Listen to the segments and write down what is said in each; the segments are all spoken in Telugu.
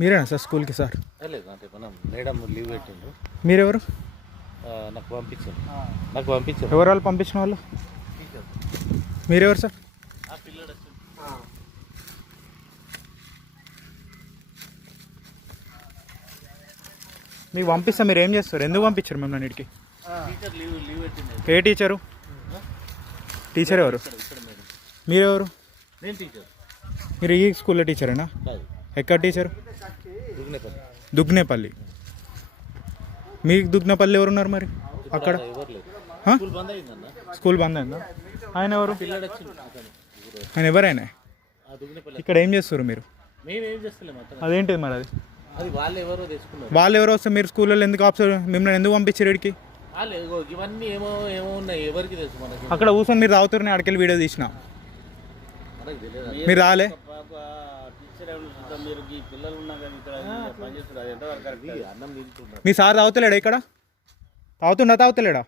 మీరేనా సార్ స్కూల్కి సార్? లేదు అంటే మనం మేడం లీవ్ పెట్టిండ్రు. మీరెవరు? నాకు పంపించారు. ఎవరు వాళ్ళు పంపించిన వాళ్ళు? మీరెవరు సార్? మీకు పంపిస్తా, మీరు ఏం చేస్తారు? ఎందుకు పంపించారు మిమ్మల్ని ఇంటికి? ఏ టీచరు? టీచర్ ఎవరు? మీరెవరు? మీరు ఈ స్కూల్లో టీచరేనా? ఎక్కడ టీచరు? దుగ్నేపల్లి. మీకు దుగ్నేపల్లి ఎవరున్నారు మరి అక్కడ? స్కూల్ బంద్ అయిందా? ఆయన ఎవరు? ఆయన ఎవరైనా ఇక్కడ ఏం చేస్తారు మీరు? అదేంటిది మరి? అది వాళ్ళు ఎవరో వస్తే మీరు స్కూల్లో ఎందుకు మిమ్మల్ని ఎందుకు పంపించారు ఇక్కడికి? ఇవన్నీ ఏమో ఏమో ఉన్నాయి, ఎవరికి తెలుసు మనకి. అక్కడ కూర్చొని మీరు తాగుతారు, నేను అక్కడికి వీడియో తీసిన. మీరు రాలే? మీ సార్ తాగుతలేడా ఇక్కడ? తాగుతలేడా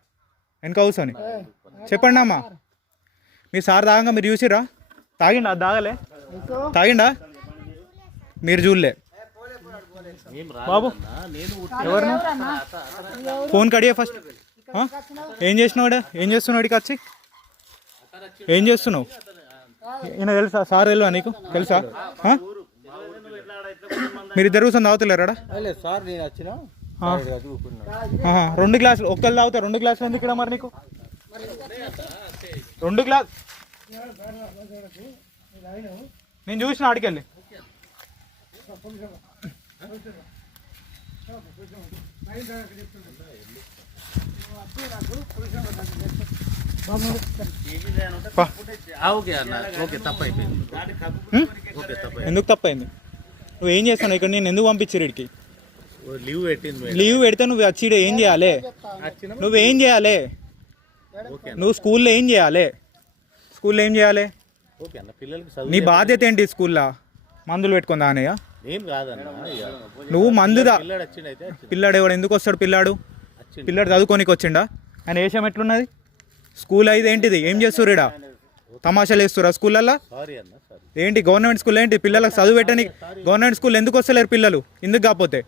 వెనక కూర్చొని? చెప్పండి అమ్మా, మీ సార్ తాగంగా మీరు చూసిరా? తాగిండా? తాగలే? తాగిండా? మీరు చూడలే? బాబు ఎవరు? Phone Kadiya first. ఏం చేసినావాడు? ఏం చేస్తున్నావు ఇక్కడికి వచ్చి? ఏం చేస్తున్నావు? ఈయన తెలుసా? సార్ తెలుసా నీకు? తెలుసా? మీరు ఇద్దరు కూర్చొని తాగుతలేరాడా? రెండు గ్లాసులు ఒక్కళ్ళు తాగుతారు. రెండు గ్లాసులు ఎందుకు ఇక్కడ మరి నీకు? రెండు గ్లాస్ నేను చూసిన ఆడికెళ్ళి. ఎందుకు తప్పైంది? నువ్వు ఏం చేస్తాను ఇక్కడ? నేను ఎందుకు పంపించారు ఇక్కడికి? లీవ్ పెడితే నువ్వు వచ్చి ఏం చేయాలి? నువ్వేం చేయాలి? నువ్వు స్కూల్లో ఏం చేయాలి? స్కూల్లో ఏం చేయాలి? నీ బాధ్యత ఏంటి? స్కూల్లో మందులు పెట్టుకుందా అనయ్య? నువ్వు మందుదా? పిల్లాడు ఎవడు? ఎందుకు వస్తాడు పిల్లాడు? పిల్లాడు చదువుకోనికి వచ్చిండా? ఆయన వేషం ఎట్లున్నది? స్కూల్ అయితే ఏంటిది? ఏం చేస్తారు ఇక్కడ? తమాషాలు వేస్తురా స్కూళ్ళల్లో? ఏంటి గవర్నమెంట్ స్కూల్ ఏంటి? పిల్లలకు చదువు పెట్టని గవర్నమెంట్ స్కూల్ ఎందుకు వస్తలేరు పిల్లలు? ఎందుకు కాకపోతే?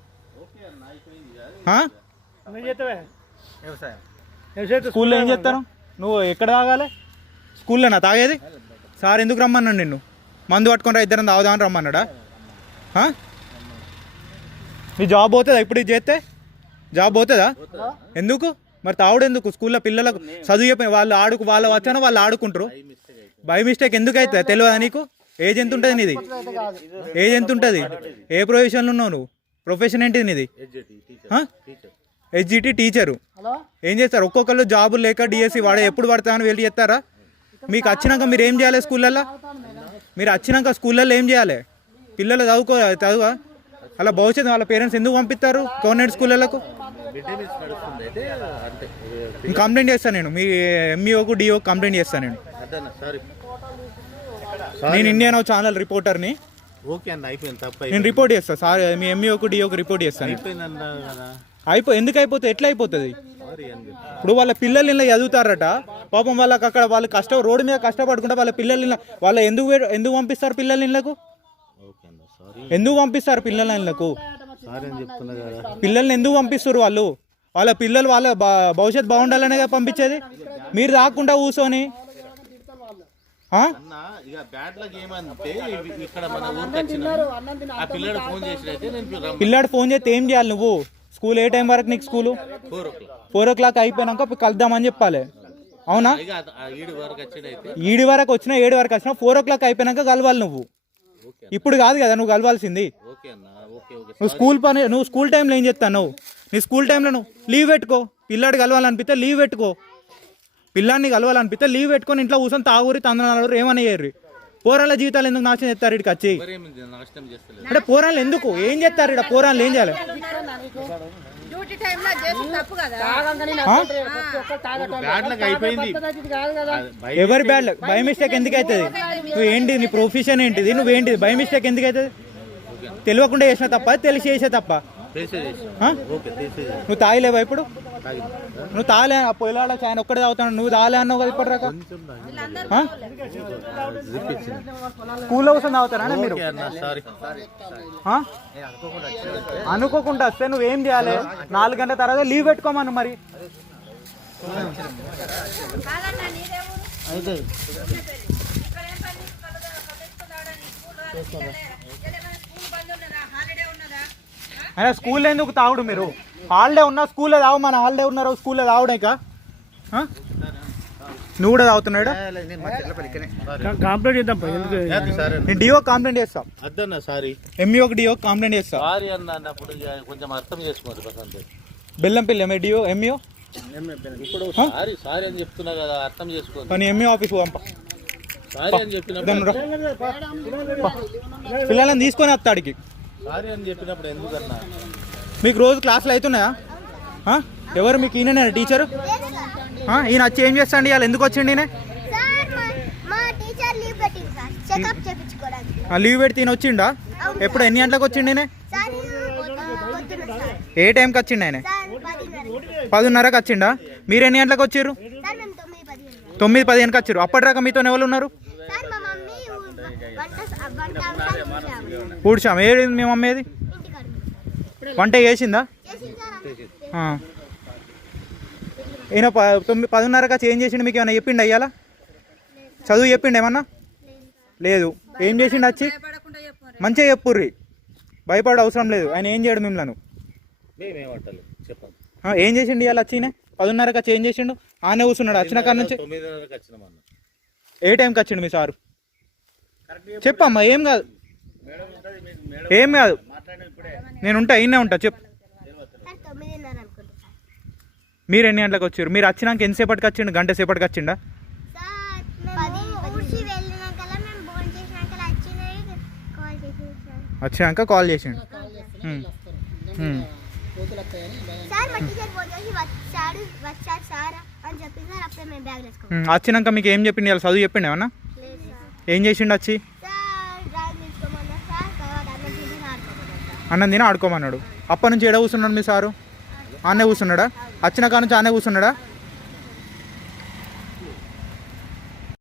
స్కూల్లో ఏం చేస్తారు? నువ్వు ఎక్కడ తాగాలి? స్కూల్లోనా తాగేది? సార్ ఎందుకు రమ్మన్నాడు నిన్ను? మందు పట్టుకుంటా ఇద్దరం తాగుదామని రమ్మన్నాడా? నీ జాబ్ పోతుందా ఇప్పుడు ఇది చేస్తే? జాబ్ పోతుందా? ఎందుకు మరి తాగుడు ఎందుకు? స్కూల్లో పిల్లలకు చదువు చెప్పి వాళ్ళు వాళ్ళు వచ్చానో వాళ్ళు ఆడుకుంటారు. బై మిస్టేక్ ఎందుకు అవుతుంది? తెలియదా నీకు? ఏజ్ ఎంత ఉంటుంది నీది? ఏజ్ ఎంత ఉంటుంది? ఏ ప్రొఫెషన్లో ఉన్నావు నువ్వు? ప్రొఫెషన్ ఏంటిది నీది? HGT teacher. ఏం చేస్తారు? ఒక్కొక్కళ్ళు జాబులు లేక డిఎస్సి వాడే ఎప్పుడు పడతామని వెళ్ళి చేస్తారా? మీకు వచ్చినాక మీరు ఏం చేయాలి? స్కూళ్ళల్లో మీరు వచ్చినాక స్కూళ్ళల్లో ఏం చేయాలి? పిల్లలు చదువా? అలా భవిష్యత్తు వాళ్ళ పేరెంట్స్ ఎందుకు పంపిస్తారు గవర్నమెంట్ స్కూళ్ళకు? కంప్లైంట్ చేస్తాను నేను. మీ ఎంఈఓకు డిఓకు కంప్లైంట్ చేస్తాను నేను. నేను ఇండియన్ ఛానల్ రిపోర్టర్ని. నేను రిపోర్ట్ చేస్తాను సార్. మీ ఎంఈఓకు డిఓకు రిపోర్ట్ చేస్తాను. ఎందుకు అయిపోతుంది? ఎట్లా అయిపోతుంది? ఇప్పుడు వాళ్ళ పిల్లలు ఇలా చదువుతారట పాపం. వాళ్ళకి అక్కడ వాళ్ళు రోడ్డు మీద కష్టపడుకుంటే వాళ్ళ పిల్లలు వాళ్ళ ఎందుకు పంపిస్తారు? పిల్లల ఇళ్ళకు ఎందుకు పంపిస్తారు? పిల్లల ఇళ్ళకు పిల్లల్ని ఎందుకు పంపిస్తారు? వాళ్ళ పిల్లలు వాళ్ళ భవిష్యత్తు బాగుండాలనే పంపించేది. మీరు రాకుండా కూర్చొని పిల్లాడు ఫోన్ చేస్తే ఏం చేయాలి నువ్వు? స్కూల్ ఏ టైం వరకు నీకు? స్కూలు 4 o'clock అయిపోయినాక కలుద్దామని చెప్పాలి. అవునా? 7 వరకు వచ్చినా 7 వరకు వచ్చినా 4 o'clock అయిపోయినాక కలవాలి నువ్వు. ఇప్పుడు కాదు కదా నువ్వు కలవాల్సింది. నువ్వు స్కూల్ టైంలో ఏం చేస్తాను? నీ స్కూల్ టైంలో నువ్వు లీవ్ పెట్టుకో. పిల్లాడు కలవాలనిపిస్తే లీవ్ పెట్టుకో. పిల్లాడిని కలవాలనిపిస్తే లీవ్ పెట్టుకొని ఇంట్లో కూర్చొని తాగురి తందనాలు ఏమని చేయరు. పోరాళ్ళ జీవితాలు ఎందుకు నాశనం చేస్తారు ఇక్కడికి వచ్చి? అంటే పోరాళ్ళు ఎందుకు ఏం చేస్తారు ఇక్కడ? పోరాళ్ళు ఏం చేయాలి? ఎవరి బ్యాడ్ బై మిస్టేక్ ఎందుకు అవుతుంది? నువ్వేంటి? నీ ప్రొఫెషన్ ఏంటిది? నువ్వేంటిది? బై మిస్టేక్ ఎందుకు అవుతుంది? తెలియకుండా చేసిన తప్ప తెలిసి చేసే తప్ప? ఆ? నువ్వు తాగిలేవా ఇప్పుడు? నువ్వు తాగలే, ఆ పొలాడ ఆయన ఒక్కడే తాగుతాను, నువ్వు తాగలే అన్నావు కదా ఇప్పటి రాక. స్కూల్లో కోసం తాగుతారా మీరు? ఆ? అనుకోకుండా వస్తే నువ్వేం చేయాలి? 4 గంటల తర్వాత లీవ్ పెట్టుకోమను మరి. అయినా స్కూల్లో ఎందుకు తాగుడు మీరు? హాలిడే ఉన్నా స్కూల్లో తాగు, మన హాలిడే ఉన్నారు స్కూల్లో తాగుడాక. నువ్వు కూడా తాగుతున్నాడు? కంప్లైంట్ చేద్దాం. నేను డిఓ కంప్లైంట్ చేస్తా, అద్దన్న సారీ, ఎంఈఓకి డిఓ కంప్లైంట్ చేస్తా. సారీ అన్న అన్నప్పుడు కొంచెం అర్థం చేసుకోండి ప్రశాంత్. బెల్లంపల్లి డిఓ ఎంఈఓ ఇప్పుడు సారీ సారీ అని చెప్తున్నా కదా, అర్థం చేసుకోండి. కానీ ఎంఈఓ ఆఫీస్ పంప, సారీ అని చెప్పినప్పుడు పిల్లలని తీసుకొని వస్తాడికి. సారీ అని చెప్పినప్పుడు ఎందుకన్నా? మీకు రోజు క్లాసులు అవుతున్నాయా? ఎవరు మీకు? ఈయన టీచరు? ఈయన వచ్చి ఏం చేస్తాండి? ఇవాళ ఎందుకు వచ్చిండి? ఈయన లీవ్ పెట్టి ఈయన వచ్చిండా? ఎప్పుడు ఎన్ని గంటలకు వచ్చిండి? ఈయన ఏ టైంకి వచ్చిండు? ఆయన 10:30కి వచ్చిండా? మీరు ఎన్ని గంటలకు వచ్చారు? 9:15కి వచ్చారు. అప్పటిదాకా మీతో ఎవరు ఉన్నారు? పూడ్చాం. ఏది మీ మమ్మీ? ఏది వంట చేసిందా? ఈయన 10:30కి వచ్చి ఏం చేసిండు? మీకు ఏమైనా చెప్పిండు? అయ్యాలా చదువు చెప్పిండు ఏమన్నా? లేదు. ఏం చేసిండు వచ్చి? మంచిగా చెప్పుర్రి, భయపడే అవసరం లేదు. ఆయన ఏం చేయడు మిమ్మల్ని. ఏం చేసిండు ఇవాళ వచ్చి? 10:30కి వచ్చి ఏం చేసిండు? ఆనే కూర్చున్నాడు వచ్చిన కాడ నుంచి. ఏ టైంకి వచ్చిండు మీ సారు? చెప్పమ్మా. ఏం కాదు, ఏం కాదు, నేను ఉంటా, ఈయనే ఉంటా. చెప్పు. మీరు ఎన్ని గంటలకు వచ్చారు? మీరు వచ్చినాక ఎంతసేపటికి వచ్చిండు? గంట సేపటికి వచ్చిండా? వచ్చినాక కాల్ చేసిండు. వచ్చినాక మీకు ఏం చెప్పిండు? ఇలా చదువు చెప్పిండు ఏమన్నా? ఏం చేసిండు వచ్చి? అన్నం తిని ఆడుకోమన్నాడు. అప్పటి నుంచి ఏడ కూర్చున్నాడు మీ సారు? ఆనే కూర్చున్నాడా? వచ్చిన కాడ నుంచి ఆనే కూర్చున్నాడా?